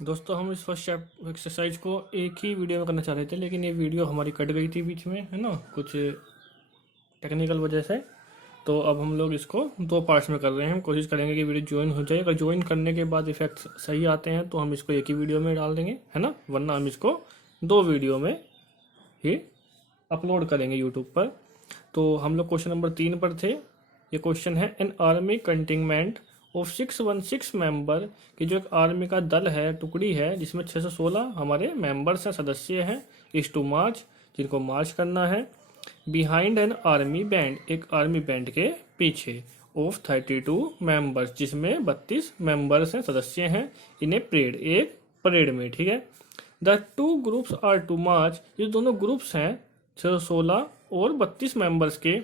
दोस्तों हम इस फर्स्ट एक्सरसाइज को एक ही वीडियो में करना चाह रहे थे, लेकिन ये वीडियो हमारी कट गई थी बीच में, है ना, कुछ टेक्निकल वजह से। तो अब हम लोग इसको दो पार्ट्स में कर रहे हैं। हम कोशिश करेंगे कि वीडियो ज्वाइन हो जाए। अगर ज्वाइन करने के बाद इफेक्ट्स सही आते हैं तो हम इसको एक ही वीडियो में डाल देंगे, है ना, वरना हम इसको दो वीडियो में ही अपलोड करेंगे यूट्यूब पर। तो हम लोग क्वेश्चन नंबर 3 पर थे। ये क्वेश्चन है, एन आर्मी कंटिंगमेंट ऑफ 616 मेंबर, कि जो एक आर्मी का दल है, टुकड़ी है, जिसमें 616 हमारे मेंबर्स हैं, सदस्य हैं, इस टू मार्च, जिनको मार्च करना है, बिहाइंड एन आर्मी बैंड, एक आर्मी बैंड के पीछे, ऑफ 32 मेंबर्स, जिसमें 32 मेंबर्स हैं, सदस्य हैं, इन ए परेड, एक परेड में, ठीक है। The two groups are to march, ये दोनों ग्रुप्स हैं 616 और 32 मेंबर्स के,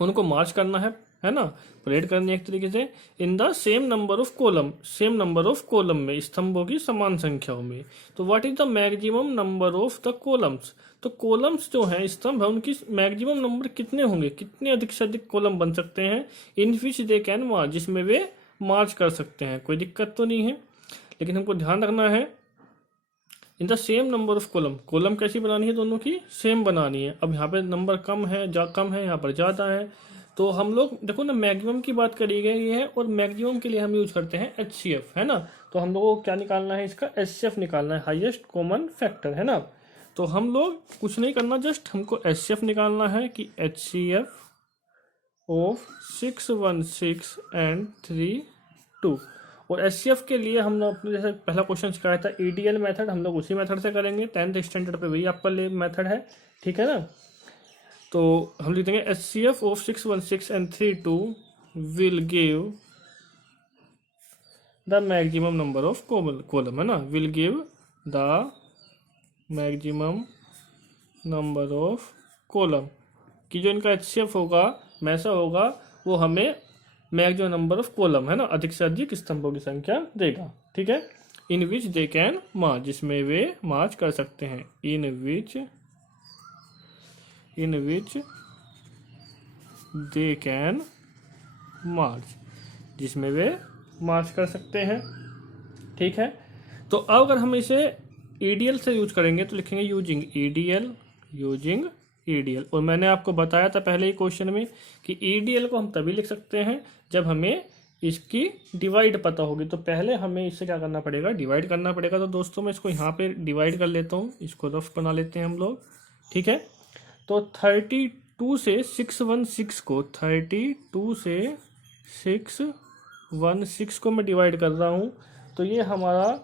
उनको मार्च करना है ना, परेड करनी है एक तरीके से, in the same number of column, same number of column में, स्तंभों की समान संख्याओं में। तो what is the maximum number of the columns, तो कॉलम्स जो हैं, स्तंभ है, उनकी मैक्सिमम नंबर कितने होंगे, कितने अधिक से अधिक कॉलम बन सकते हैं, इन विच दे कैन मार्च, जिसमें वे मार्च कर सकते हैं। कोई दिक्कत तो नहीं है, लेकिन हमको ध्यान रखना है in the same number of column, column कैसी बनानी है, दोनों की सेम बनानी है। अब यहाँ पे नंबर कम है, कम है, यहाँ पर ज़्यादा है, तो हम लोग देखो ना, मैक्सिमम की बात करी गई है, और मैक्सिमम के लिए हम यूज करते हैं HCF, है ना। तो हम लोगों को क्या निकालना है, इसका HCF निकालना है, हाईएस्ट कॉमन फैक्टर, है ना। तो हम लोग कुछ नहीं करना, जस्ट हमको HCF निकालना है कि HCF ऑफ 616 एंड 32। और HCF के लिए हम लोग अपने जैसे पहला क्वेश्चन सिखाया था EDL मेथड, हम लोग उसी मेथड से करेंगे। 10th स्टैंडर्ड पे वही आपका मेथड है, ठीक है ना। तो हम लिख देंगे HCF of 616 and 32 will give the maximum number of column, है ना, will give the maximum number of column, कि जो इनका HCF होगा, मैसा होगा, वो हमें मैक्सिमम नंबर ऑफ कॉलम, है ना, अधिक से अधिक स्तंभों की संख्या देगा, ठीक है। इन विच दे कैन मार्च, जिसमें वे मार्च कर सकते हैं, इन विच दे कैन मार्च, जिसमें वे मार्च कर सकते हैं, ठीक है। तो अब अगर हम इसे EDL से यूज करेंगे तो लिखेंगे यूजिंग EDL। और मैंने आपको बताया था पहले ही क्वेश्चन में कि EDL को हम तभी लिख सकते हैं जब हमें इसकी डिवाइड पता होगी। तो पहले हमें इससे क्या करना पड़ेगा, डिवाइड करना पड़ेगा। तो दोस्तों मैं इसको यहाँ पे डिवाइड कर लेता हूँ, इसको रफ बना लेते हैं हम लोग, ठीक है। तो 32 से 616 को, 32 से 616 को मैं डिवाइड कर रहा हूँ। तो ये हमारा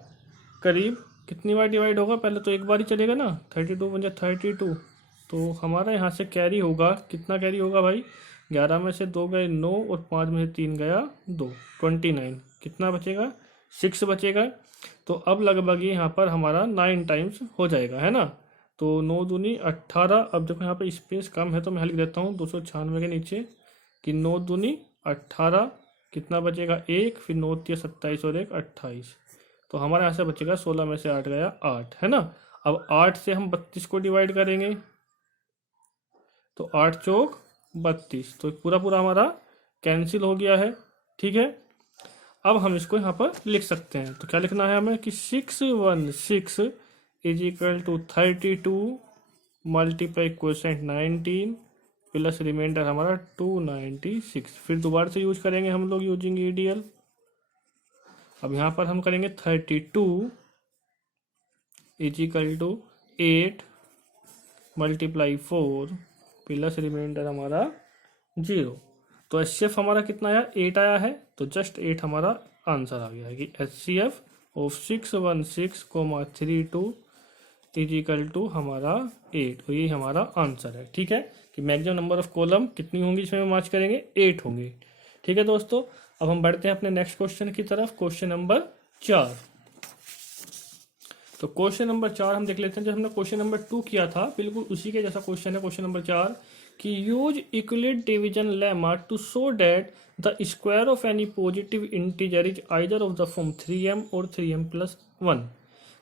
करीब कितनी बार डिवाइड होगा, पहले तो एक बार ही चलेगा ना, 32 बन जाए 32। तो हमारा यहाँ से कैरी होगा, कितना कैरी होगा भाई, 11 में से 2 गए 9, और 5 में से 3 गया 2, 29। कितना बचेगा, 6 बचेगा। तो अब लगभग ये यहाँ पर हमारा 9 टाइम्स हो जाएगा, है ना। तो 9 दूनी 18। अब देखो यहाँ पर स्पेस कम है तो मैं लिख देता हूँ 296 के नीचे कि 9 दूनी 18, कितना बचेगा 1, फिर 9 3 27 और 1 28। तो हमारे यहाँ से बचेगा 16 में से 8 गया 8, है ना। अब 8 से हम 32 को डिवाइड करेंगे, तो 8 चौक 32, तो पूरा पूरा हमारा कैंसिल हो गया है, ठीक है। अब हम इसको यहाँ पर लिख सकते हैं। तो क्या लिखना है हमें कि 616 is equal to 32 multiply quotient 19 plus remainder हमारा 296। फिर दोबारा से यूज करेंगे हम लोग यूजिंग EDL। अब यहाँ पर हम करेंगे 32 is equal to 8 multiply 4 plus remainder हमारा 0। तो HCF हमारा कितना आया, 8 आया है। तो जस्ट 8 हमारा आंसर आ गया है कि HCF of 616,32 is equal to हमारा 8। तो ये हमारा आंसर है, ठीक है, कि मैक्सिमम नंबर ऑफ कॉलम कितनी होंगी जिसमें मार्च करेंगे, 8 होंगे, ठीक है दोस्तों। अब हम बढ़ते हैं अपने नेक्स्ट क्वेश्चन की तरफ, क्वेश्चन नंबर 4। तो क्वेश्चन नंबर 4 हम देख लेते हैं। जब हमने क्वेश्चन नंबर 2 किया था, बिल्कुल उसी के जैसा क्वेश्चन है क्वेश्चन नंबर 4, कि use Euclid division lemma to show that the square of any positive integer is either of the form 3m और 3m प्लस 1।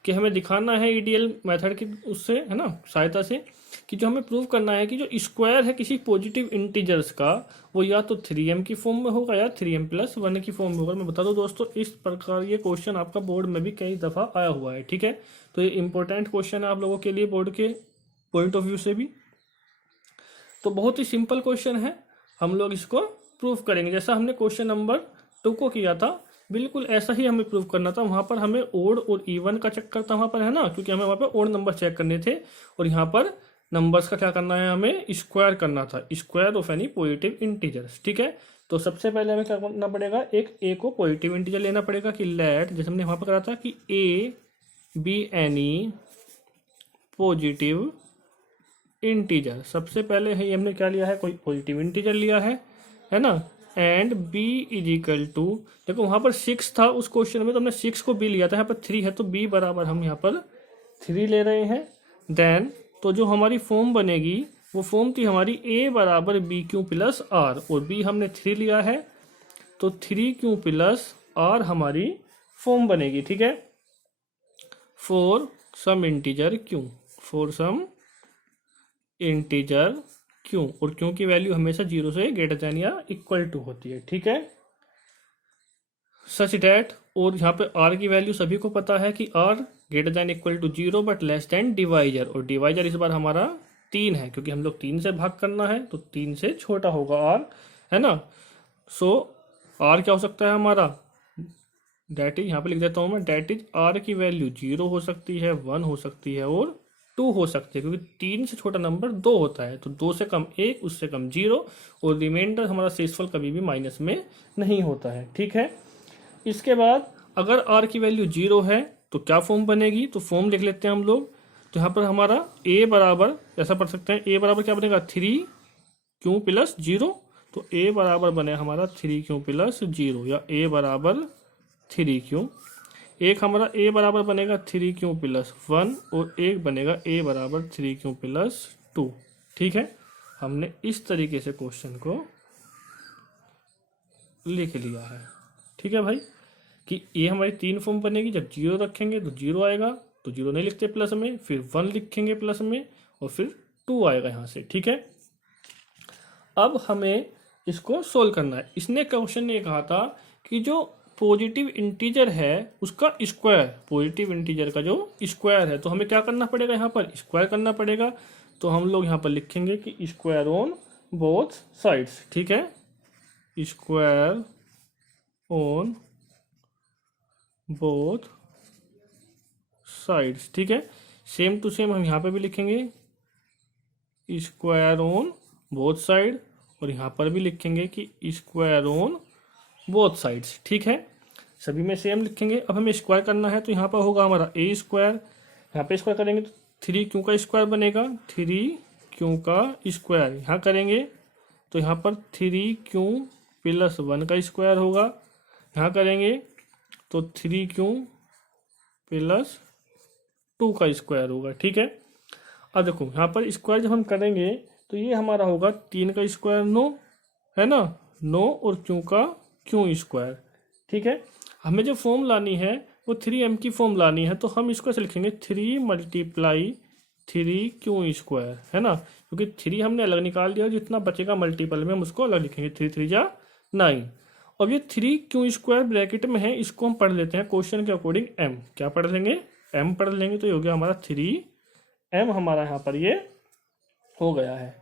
कि हमें दिखाना है EDL मेथड की उससे, है ना, सहायता से, कि जो हमें प्रूव करना है कि जो स्क्वायर है किसी पॉजिटिव इंटीजर्स का वो या तो 3m की फॉर्म में होगा या 3m+1 की फॉर्म में होगा। मैं बता दूं दोस्तों, इस प्रकार ये क्वेश्चन आपका बोर्ड में भी कई दफ़ा आया हुआ है, ठीक है। तो ये इंपॉर्टेंट क्वेश्चन है आप लोगों के लिए बोर्ड के पॉइंट ऑफ व्यू से भी। तो बहुत ही सिंपल क्वेश्चन है, हम लोग इसको प्रूव करेंगे जैसा हमने क्वेश्चन नंबर 2 को किया था, बिल्कुल ऐसा ही हमें प्रूव करना था। वहाँ पर हमें ओड और इवन का चक्कर था वहाँ पर, है ना, क्योंकि हमें वहाँ पर ओड नंबर चेक करने थे, और यहाँ पर नंबर्स का क्या करना है, हमें स्क्वायर करना था, square of any positive integers, ठीक है। तो सबसे पहले हमें क्या करना पड़ेगा, एक ए को पॉजिटिव इंटीजर लेना पड़ेगा कि लेट, जैसे हमने वहाँ पर करा था कि A be any positive integer. सबसे पहले है हमने क्या लिया है, कोई पॉजिटिव इंटीजर लिया है ना, and b is equal to, देखो वहाँ पर 6 था उस क्वेश्चन में, तो हमने 6 को b लिया था, यहाँ पर 3 है तो b बराबर हम यहाँ पर 3 ले रहे हैं। देन तो जो हमारी फॉर्म बनेगी वो फॉर्म थी हमारी a बराबर बी क्यू प्लस आर, और b हमने 3 लिया है तो 3q प्लस आर हमारी फॉर्म बनेगी, ठीक है। For some integer q, for some integer क्यों, और क्यों की वैल्यू हमेशा 0 से ग्रेटर देन या इक्वल टू होती है, ठीक है। सच डैट, और यहाँ पे r की वैल्यू सभी को पता है कि r greater than equal to 0 but less than divisor, और डिवाइजर इस बार हमारा 3 है क्योंकि हम लोग 3 से भाग करना है, तो 3 से छोटा होगा r, है ना। सो r क्या हो सकता है हमारा, डैट इज, यहाँ पे लिख देता हूँ मैं, डैट इज r की वैल्यू 0 हो सकती है, 1 हो सकती है और 2 हो सकते हैं, क्योंकि 3 से छोटा नंबर 2 होता है, तो 2 से कम 1, उससे कम 0, और रिमाइंडर हमारा शेषफल कभी भी माइनस में नहीं होता है, ठीक है। इसके बाद अगर r की वैल्यू 0 है तो क्या फॉर्म बनेगी, तो फॉर्म लिख लेते हैं हम लोग। तो यहाँ पर हमारा a बराबर, ऐसा पढ़ सकते हैं, a बराबर क्या बनेगा, 3q प्लस 0, तो a बराबर बने हमारा 3q प्लस 0, या a बराबर 3q। एक हमारा a बराबर बनेगा 3q प्लस 1, और एक बनेगा a बराबर 3q प्लस 2, ठीक है। हमने इस तरीके से क्वेश्चन को लिख लिया है, ठीक है भाई, कि ये हमारी 3 फॉर्म बनेगी। जब 0 रखेंगे तो 0 आएगा, तो 0 नहीं लिखते प्लस में, फिर 1 लिखेंगे प्लस में, और फिर 2 आएगा यहाँ से, ठीक है। अब हमें इसको सोल्व करना है। इसने क्वेश्चन ने कहा था कि जो पॉजिटिव इंटीजर है उसका स्क्वायर, पॉजिटिव इंटीजर का जो स्क्वायर है, तो हमें क्या करना पड़ेगा, यहाँ पर स्क्वायर करना पड़ेगा। तो हम लोग यहाँ पर लिखेंगे कि स्क्वायर ऑन बोथ साइड्स, ठीक है, स्क्वायर ऑन बोथ साइड्स, ठीक है। सेम टू सेम हम यहाँ पे भी लिखेंगे स्क्वायर ऑन बोथ साइड, और यहाँ पर भी लिखेंगे कि स्क्वायर ऑन बोथ साइड्स, ठीक है, सभी में सेम लिखेंगे। अब हमें स्क्वायर करना है, तो यहाँ पर होगा हमारा a स्क्वायर, यहाँ पे स्क्वायर करेंगे तो 3q का स्क्वायर बनेगा, 3q का स्क्वायर यहाँ करेंगे तो यहाँ पर 3q प्लस 1 का स्क्वायर होगा, यहाँ करेंगे तो 3q प्लस 2 का स्क्वायर होगा, ठीक है। अब देखो यहाँ पर स्क्वायर जब हम करेंगे तो ये हमारा होगा 3 का स्क्वायर 9, है ना, 9 और q का q स्क्वायर, ठीक है। हमें जो फॉर्म लानी है वो 3m की फॉर्म लानी है, तो हम इसको ऐसे लिखेंगे 3 मल्टीप्लाई 3q स्क्वायर, है ना, क्योंकि 3 हमने अलग निकाल दिया, जितना बचेगा मल्टीपल में हम उसको अलग लिखेंगे, 3 3 जा 9। अब ये 3q स्क्वायर ब्रैकेट में है, इसको हम पढ़ लेते हैं क्वेश्चन के अकॉर्डिंग m, क्या पढ़ लेंगे, m पढ़ लेंगे, तो ये हो गया हमारा 3m, हमारा यहाँ पर ये हो गया है,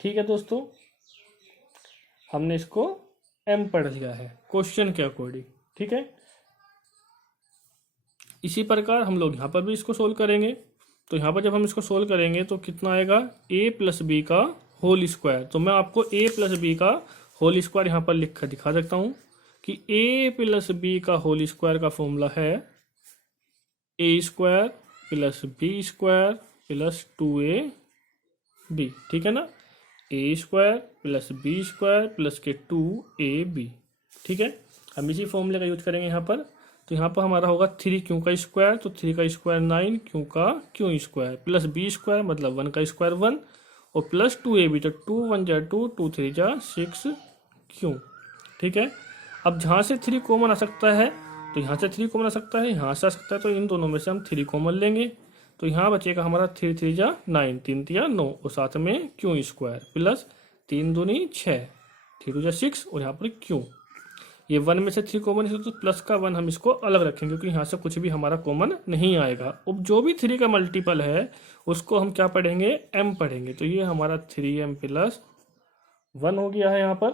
ठीक है दोस्तों। हमने इसको m पढ़ लिया है क्वेश्चन के अकॉर्डिंग, ठीक है। इसी प्रकार हम लोग यहाँ पर भी इसको सोल्व करेंगे। तो यहाँ पर जब हम इसको सोल्व करेंगे तो कितना आएगा, a प्लस बी का होल स्क्वायर। तो मैं आपको a प्लस बी का होल स्क्वायर यहाँ पर लिख कर दिखा सकता हूँ कि a प्लस बी का होल स्क्वायर का फॉर्मूला है a square plus B square plus 2ab, ठीक है ना, a square plus B square plus के 2ab, ठीक है। हम इसी फॉर्मूले का यूज करेंगे यहाँ पर। तो यहाँ पर हमारा होगा 3q का स्क्वायर, तो 3 का स्क्वायर 9, q का q square plus b square मतलब 1 का स्क्वायर 1, और प्लस 2ab, तो 2 1 जा 2, 2 3 जा 6q, ठीक है। अब जहाँ से 3 कॉमन आ सकता है तो यहाँ से 3 कॉमन आ सकता है, यहाँ से आ सकता है, तो इन दोनों में से हम 3 कॉमन लेंगे। तो यहाँ बचेगा हमारा 3 3 जा 9, 3 3 9 और साथ में क्यू स्क्वायर प्लस 3 दूनी 6, 3 2 जा 6 और यहाँ पर क्यू। ये 1 में से 3 कॉमन है तो प्लस का 1 हम इसको अलग रखेंगे क्योंकि यहाँ से कुछ भी हमारा कॉमन नहीं आएगा। अब जो भी 3 का मल्टीपल है उसको हम क्या पढ़ेंगे, m पढ़ेंगे। तो ये हमारा 3m प्लस 1 हो गया है यहाँ पर,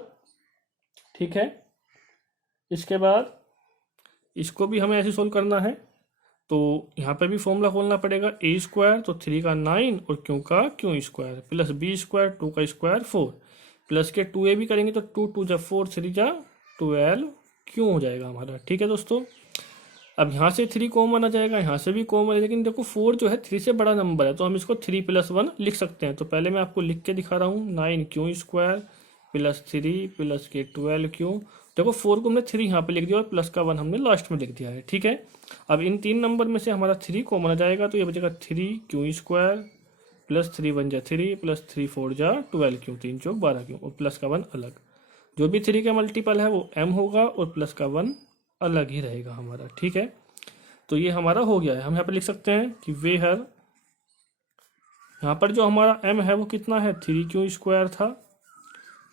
ठीक है। इसके बाद इसको भी हमें ऐसे सोल्व करना है, तो यहाँ पर भी फॉर्मूला खोलना पड़ेगा। a स्क्वायर तो 3 का 9 और क्यू का Q square plus b square 2 का स्क्वायर 4 प्लस के 2a भी करेंगे तो 2 2 जा 4 3 जा 12 क्यों हो जाएगा हमारा, ठीक है दोस्तों। अब यहाँ से 3 कॉमन आ जाएगा, यहाँ से भी कॉमन है, लेकिन देखो 4 जो है 3 से बड़ा नंबर है तो हम इसको 3 + 1 लिख सकते हैं। तो पहले मैं आपको लिख के दिखा रहा हूँ, 9 क्यू स्क्वायर प्लस 3 प्लस के 12 क्यू। देखो 4 को हमने 3 यहाँ पे लिख दिया और प्लस का 1 हमने लास्ट में लिख दिया है, ठीक है। अब इन 3 नंबर में से हमारा 3 कॉमन आ जाएगा तो ये बचेगा 3 क्यू स्क्वायर प्लस 3 1 जा 3 प्लस 3 4 जा 12 क्यू, 3 4 12 क्यू और प्लस का 1 अलग। जो भी 3 का मल्टीपल है वो m होगा और प्लस का 1 अलग ही रहेगा हमारा, ठीक है। तो ये हमारा हो गया है। हम यहाँ पर लिख सकते हैं कि वेयर, यहाँ पर जो हमारा m है वो कितना है, 3 क्यू स्क्वायर था।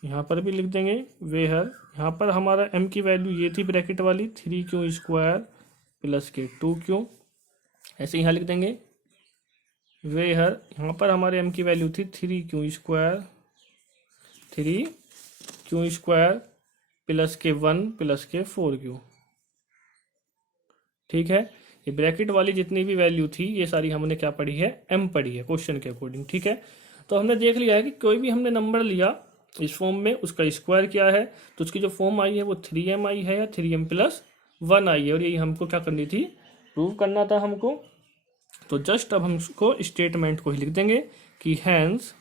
यहाँ पर भी लिख देंगे वेयर, यहाँ पर हमारा m की वैल्यू ये थी ब्रैकेट वाली 3 क्यू स्क्वायर प्लस के 2 क्यू, ऐसे यहाँ लिख देंगे। वेयर यहाँ पर हमारे m की वैल्यू थी 3 क्यू स्क्वायर प्लस के 1 प्लस के 4 क्यू, ठीक है। ये ब्रैकेट वाली जितनी भी वैल्यू थी ये सारी हमने क्या पढ़ी है, m पढ़ी है क्वेश्चन के अकॉर्डिंग, ठीक है। तो हमने देख लिया है कि कोई भी हमने नंबर लिया इस फॉर्म में उसका स्क्वायर क्या है, तो उसकी जो फॉर्म आई है वो 3m आई है या 3m + 1 आई है, और यही हमको क्या करनी थी, प्रूव करना था हमको। तो जस्ट अब हम उसको स्टेटमेंट को ही लिख देंगे कि हैंस,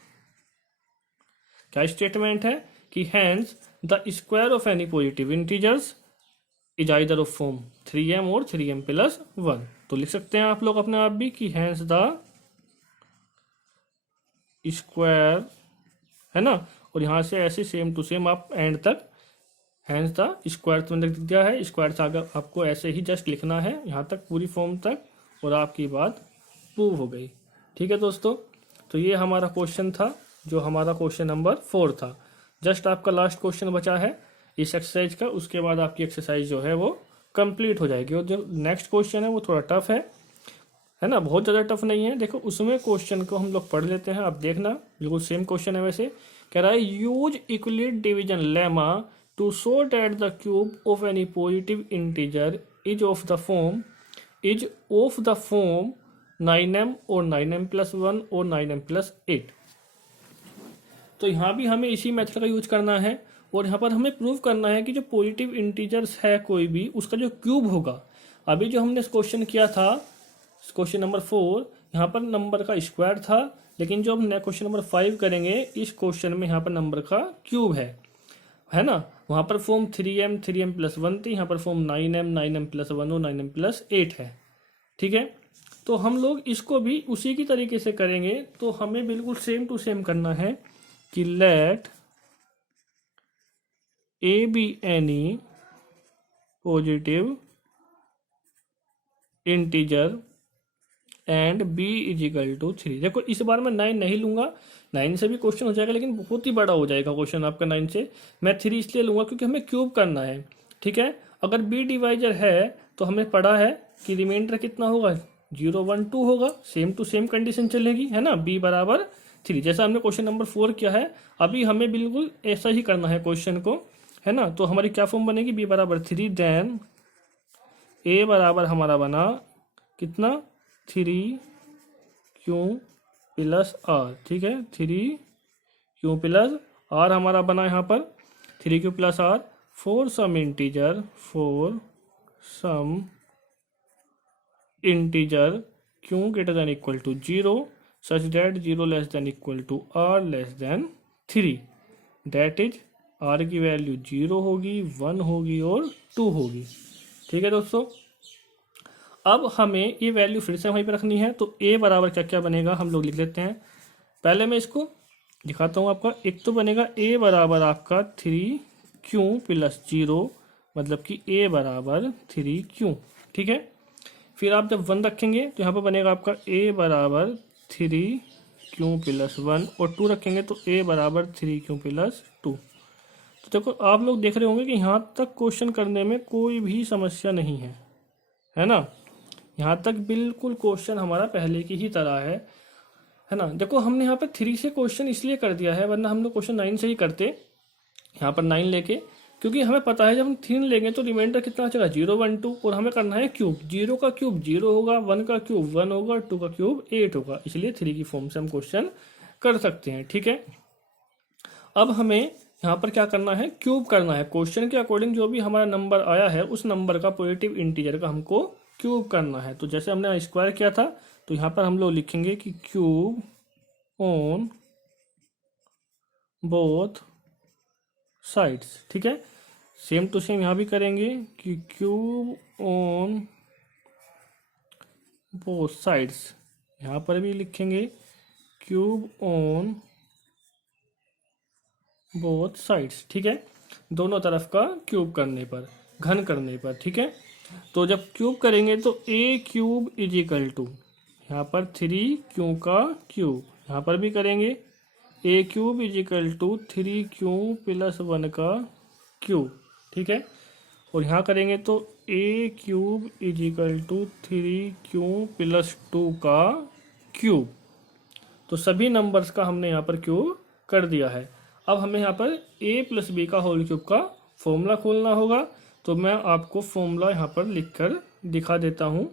क्या स्टेटमेंट है कि hence the square of any positive integers is either of form 3m और 3m + 1। तो लिख सकते हैं आप लोग अपने आप भी कि हैंस द स्क्वायर, है ना, और यहाँ से ऐसे सेम टू सेम आप एंड तक हैंस द स्क्वायर तो लिख दिया है, स्क्वायर से आगे आपको ऐसे ही जस्ट लिखना है यहाँ तक पूरी फॉर्म तक और आपकी बात प्रूव हो गई, ठीक है दोस्तों। तो ये हमारा क्वेश्चन था जो हमारा क्वेश्चन नंबर 4 था। जस्ट आपका लास्ट क्वेश्चन बचा है इस एक्सरसाइज का, उसके बाद आपकी एक्सरसाइज जो है वो कंप्लीट हो जाएगी। और जो नेक्स्ट क्वेश्चन है वो थोड़ा टफ है ना, बहुत ज़्यादा टफ नहीं है। देखो उसमें क्वेश्चन को हम लोग पढ़ लेते हैं, आप देखना बिल्कुल सेम क्वेश्चन है। वैसे कह रहा है use Euclid's division lemma to show that the cube of any positive integer is of the form 9m और 9m + 1 और 9m + 8। तो यहाँ भी हमें इसी मेथड का यूज करना है और यहाँ पर हमें प्रूव करना है कि जो पॉजिटिव इंटीजर्स है कोई भी उसका जो क्यूब होगा। अभी जो हमने क्वेश्चन किया था क्वेश्चन नंबर 4, यहाँ पर नंबर का स्क्वायर था, लेकिन जो हम क्वेश्चन नंबर 5 करेंगे इस क्वेश्चन में यहाँ पर नंबर का क्यूब है ना। वहाँ पर फॉर्म 3m + 1 थी, यहाँ पर फॉर्म 9m + 1 और 9m + 8 है, ठीक है। तो हम लोग इसको भी उसी की तरीके से करेंगे। तो हमें बिल्कुल सेम टू सेम करना है कि let a be any positive integer and b = 3। देखो इस बार मैं 9 नहीं लूंगा, 9 से भी क्वेश्चन हो जाएगा लेकिन बहुत ही बड़ा हो जाएगा क्वेश्चन आपका 9 से। मैं 3 इसलिए लूंगा क्योंकि हमें क्यूब करना है, ठीक है। अगर b डिवाइजर है तो हमें पढ़ा है कि रिमाइंडर कितना होगा, 0 1 2 होगा। सेम टू सेम कंडीशन चलेगी, है ना, b = 3 जैसा हमने क्वेश्चन नंबर 4 किया है। अभी हमें बिल्कुल ऐसा ही करना है क्वेश्चन को, है ना। तो हमारी क्या फॉर्म बनेगी, b = 3 देन a बराबर हमारा बना कितना, 3q + r, ठीक है। 3q + r हमारा बना यहाँ पर 3q + r for some integer q > 0 such that 0 ≤ r < 3। That is r की वैल्यू 0 होगी, 1 होगी और 2 होगी, ठीक है दोस्तों। अब हमें ये वैल्यू फिर से वहीं पर रखनी है। तो a बराबर क्या क्या बनेगा हम लोग लिख लेते हैं। पहले मैं इसको दिखाता हूँ आपका। एक तो बनेगा a बराबर आपका 3q + 0, मतलब कि a बराबर 3q, ठीक है। फिर आप जब 1 रखेंगे तो यहाँ पर बनेगा आपका a बराबर 3q+1 और 2 रखेंगे तो a बराबर 3q+2। तो देखो आप लोग देख रहे होंगे कि यहाँ तक क्वेश्चन करने में कोई भी समस्या नहीं है ना। यहाँ तक बिल्कुल क्वेश्चन हमारा पहले की ही तरह है ना। देखो हमने यहाँ पर 3 से क्वेश्चन इसलिए कर दिया है, वरना हम लोग क्वेश्चन 9 से ही करते। यहाँ पर 9 लेके, क्योंकि हमें पता है जब हम 3 लेंगे तो रिमाइंडर कितना बचेगा 0 1 2, और हमें करना है क्यूब। 0 का क्यूब 0 होगा, 1 का क्यूब 1 होगा, 2 का क्यूब 8 होगा, इसलिए 3 की फॉर्म से हम क्वेश्चन कर सकते हैं। ठीक है, अब हमें यहाँ पर क्या करना है, क्यूब करना है। क्वेश्चन के अकॉर्डिंग जो भी हमारा नंबर आया है उस नंबर का पॉजिटिव इंटीजर का हमको क्यूब करना है। तो जैसे हमने स्क्वायर किया था तो यहाँ पर हम लोग लिखेंगे कि क्यूब ऑन बोथ साइड्स। ठीक है, सेम टू सेम यहाँ भी करेंगे कि क्यूब ऑन बोथ साइड्स। यहाँ पर भी लिखेंगे क्यूब ऑन बोथ साइड्स। ठीक है, दोनों तरफ का क्यूब करने पर, घन करने पर। ठीक है, तो जब क्यूब करेंगे तो a cube is equal to, यहाँ पर 3q का क्यूब, यहाँ पर भी करेंगे a cube is equal to 3q+1 का क्यूब। ठीक है, और यहाँ करेंगे तो a cube is equal to 3q+2 का क्यूब। तो सभी नंबर्स का हमने यहाँ पर क्यूब कर दिया है। अब हमें यहाँ पर a+b का होल क्यूब का फॉर्मूला खोलना होगा। तो मैं आपको फॉर्मूला यहाँ पर लिखकर दिखा देता हूँ।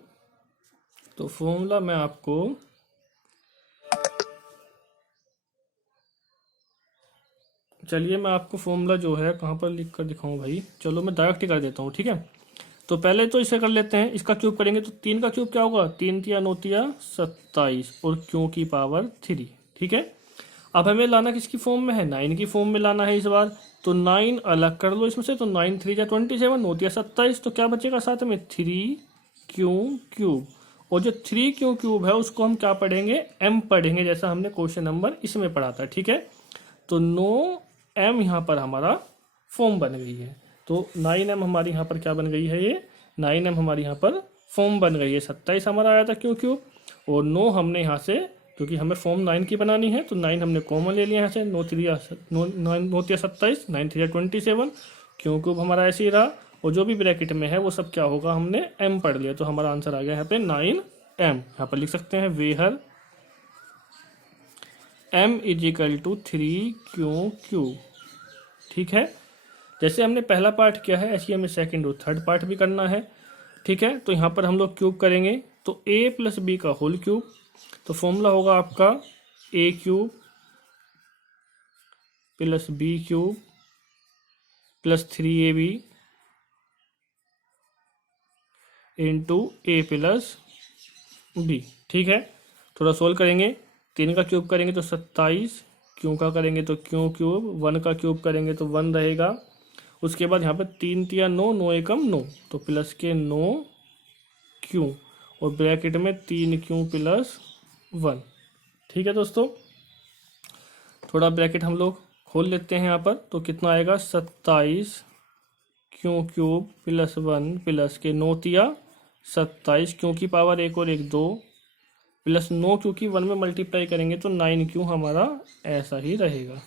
तो फॉर्मूला मैं आपको चलिए मैं आपको फॉर्मूला जो है कहाँ पर लिख कर दिखाऊँ भाई, चलो मैं डायरेक्ट ही कर देता हूँ। ठीक है, तो पहले तो इसे कर लेते हैं, इसका क्यूब करेंगे तो 3 का क्यूब क्या होगा, 3 तिया 9 तिया 27 और क्यू की पावर 3। ठीक है, अब हमें लाना किसकी फॉर्म में है, 9 की फॉर्म में लाना है इस बार। तो 9 अलग कर लो इसमें से, तो 9 3 या 27, 9 तिया 27, तो क्या बचेगा साथ में 3q क्यूब। और जो 3q क्यूब है उसको हम क्या पढ़ेंगे, m पढ़ेंगे, जैसा हमने क्वेश्चन नंबर इसमें पढ़ा था। ठीक है, तो 9m यहाँ पर हमारा फॉर्म बन गई है। तो 9m हमारी यहाँ पर क्या बन गई है, ये 9m हमारी यहाँ पर फॉर्म बन गई है। 27 हमारा आया था क्यू क्यूब, और 9 हमने यहाँ से, क्योंकि हमें फॉर्म 9 की बनानी है तो 9 हमने कॉमन ले लिया यहाँ से। 9 तिया 27, 9 तिया 27, क्यू क्यूब हमारा ऐसे ही रहा, और जो भी ब्रैकेट में है वो सब क्या होगा, हमने m पढ़ लिया। तो हमारा आंसर आ गया यहाँ पे 9m। यहाँ पर लिख सकते हैं where m is equal to 3q cube. ठीक है, जैसे हमने पहला पार्ट किया है ऐसे ही हमें सेकंड और थर्ड पार्ट भी करना है। ठीक है, तो यहाँ पर हम लोग क्यूब करेंगे तो a+b का होल क्यूब। तो फॉर्मूला होगा आपका a cube plus b cube plus 3ab into a+b। ठीक है, थोड़ा सोल्व करेंगे, 3 का क्यूब करेंगे तो 27, क्यू का करेंगे तो क्यू क्यूब, 1 का क्यूब करेंगे तो 1 रहेगा। उसके बाद यहाँ पर 3 तिया 9, 9 एकम 9, तो प्लस के 9q और ब्रैकेट में 3q+1। ठीक है दोस्तों, थोड़ा ब्रैकेट हम लोग खोल लेते हैं यहाँ पर। तो कितना आएगा 27 क्यू क्यूब प्लस 1 प्लस के 9 तिया 27, क्यू की पावर 1 और 1 2 प्लस 9 क्योंकि 1 में मल्टीप्लाई करेंगे तो 9q हमारा ऐसा ही रहेगा।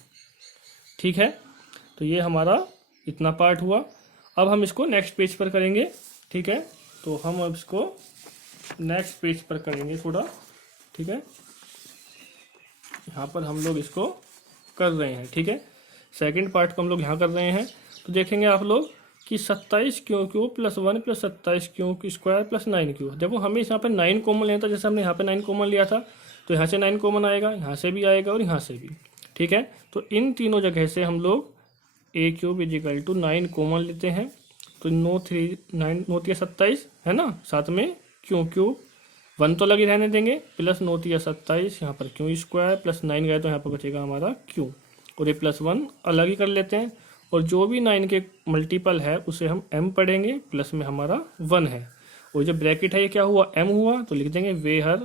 ठीक है, तो ये हमारा इतना पार्ट हुआ। अब हम इसको नेक्स्ट पेज पर करेंगे। ठीक है, तो हम अब इसको नेक्स्ट पेज पर करेंगे थोड़ा। ठीक है, यहाँ पर हम लोग इसको कर रहे हैं। ठीक है, सेकंड पार्ट को हम लोग यहाँ कर रहे हैं। तो देखेंगे आप लोग कि 27 Q cube plus 1 plus 27 Q की स्क्वायर प्लस 9q। देखो हमें यहाँ पर 9 कॉमन लेना था, जैसे हमने यहाँ पे 9 कॉमन लिया था तो यहाँ से 9 कॉमन आएगा, यहाँ से भी आएगा और यहाँ से भी। ठीक है, तो इन तीनों जगह से हम लोग a cube is equal to 9 common लेते हैं। तो 9 तिया 27 है ना, साथ में क्यू क्यूब 1 तो लगे रहने देंगे, प्लस 9 तिया 27, यहाँ पर क्यू स्क्वायर प्लस 9 गए तो यहाँ पर बचेगा हमारा क्यू, और ये +1 अलग ही कर लेते हैं। और जो भी 9 के मल्टीपल है उसे हम m पढ़ेंगे, प्लस में हमारा 1 है, और जो ब्रैकेट है ये क्या हुआ, m हुआ, तो लिख देंगे where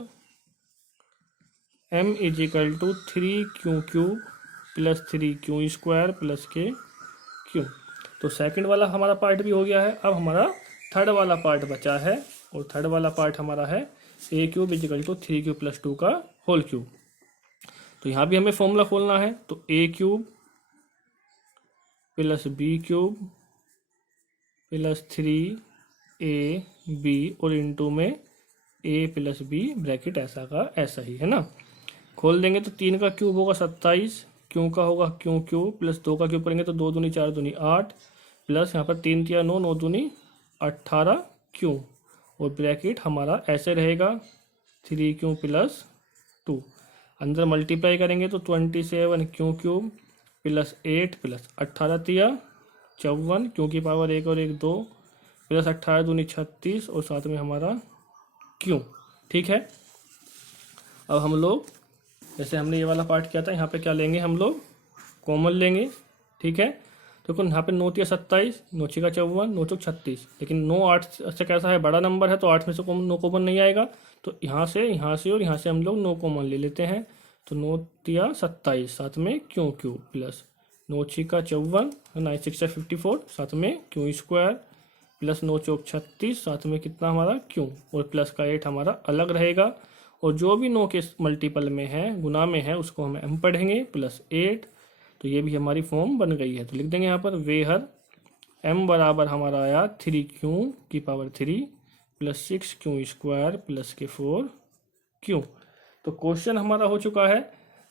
m is equal to 3q cube plus 3q square plus के q। तो सेकंड वाला हमारा पार्ट भी हो गया है। अब हमारा थर्ड वाला पार्ट बचा है, और थर्ड वाला पार्ट हमारा है a cube is equal to 3 cube plus 2 का होल क्यूब। तो यहाँ भी हमें फॉर्मूला खोलना है, तो a cube plus b cube plus 3 AB और इंटू में a प्लस बी ब्रैकेट ऐसा का ऐसा ही है ना। खोल देंगे तो 3 का क्यूब होगा 27, क्यों का होगा क्यों क्यूब, प्लस 2 का क्यूब करेंगे तो 2 दूनी 4 दूनी 8, प्लस यहाँ पर 3 तिया 9, 9 दूनी 18 क्यों, और ब्रैकेट हमारा ऐसे रहेगा 3 क्यों प्लस 2। अंदर मल्टीप्लाई करेंगे तो 27 क्यों क्यूब प्लस 8 प्लस 18 तिया 54, क्यों की पावर 1 और 1 2, प्लस 18 दूनी 36 और साथ में हमारा क्यों। ठीक है, अब हम लोग जैसे हमने ये वाला पार्ट किया था, यहाँ पे क्या लेंगे हम लोग कॉमन लेंगे। ठीक है, तो यहाँ पे 9 तिया 27, 9 छिका 54, 9 चौक 36, लेकिन 9 8 से कैसा है बड़ा नंबर है तो 8 में से 9 कॉमन नहीं आएगा, तो यहाँ से और यहाँ से हम लोग 9 कॉमन ले लेते हैं। तो 9 तिया 27 साथ में क्यों क्यूब प्लस 9 छिका 54, 9 6 54 साथ में क्यों स्क्वायर प्लस 9 चौक 36 साथ में कितना हमारा क्यों, और प्लस का 8 हमारा अलग रहेगा, और जो भी 9 के मल्टीपल में है गुना में है उसको हम m पढ़ेंगे प्लस 8। तो ये भी हमारी फॉर्म बन गई है, तो लिख देंगे यहाँ पर वेहर m बराबर हमारा आया 3 क्यों की पावर 3 प्लस 6 क्यों स्क्वायर प्लस के 4 क्यों। तो क्वेश्चन हमारा हो चुका है।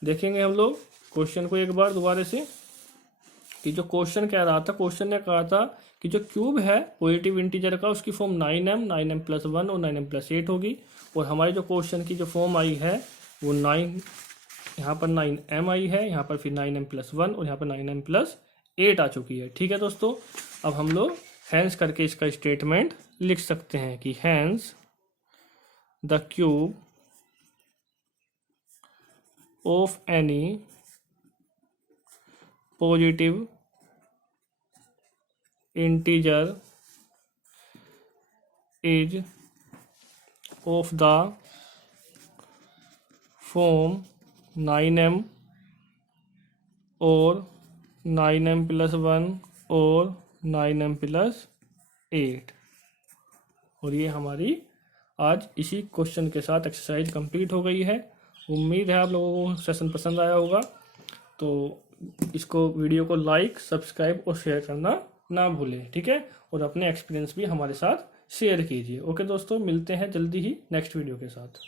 देखेंगे हम लोग क्वेश्चन को एक बार दोबारा से, कि जो क्वेश्चन कह रहा था, क्वेश्चन ने कहा था कि जो क्यूब है पॉजिटिव इंटीजर का उसकी फॉर्म 9m प्लस 1 और 9m प्लस 8 होगी, और हमारी जो क्वेश्चन की जो फॉर्म आई है वो 9, यहाँ पर 9m आई है, यहाँ पर फिर 9m प्लस 1 और यहाँ पर 9m प्लस 8 आ चुकी है। ठीक है दोस्तों, अब हम लोग हैंस करके इसका स्टेटमेंट लिख सकते हैं कि hence the cube of any positive integer is of the form 9m और 9m प्लस 1 और 9m प्लस 8। और ये हमारी आज इसी क्वेश्चन के साथ एक्सरसाइज कंप्लीट हो गई है। उम्मीद है आप लोगों को सेशन पसंद आया होगा, तो इसको वीडियो को लाइक सब्सक्राइब और शेयर करना ना भूलें। ठीक है, और अपने एक्सपीरियंस भी हमारे साथ शेयर कीजिए। ओके दोस्तों, मिलते हैं जल्दी ही नेक्स्ट वीडियो के साथ।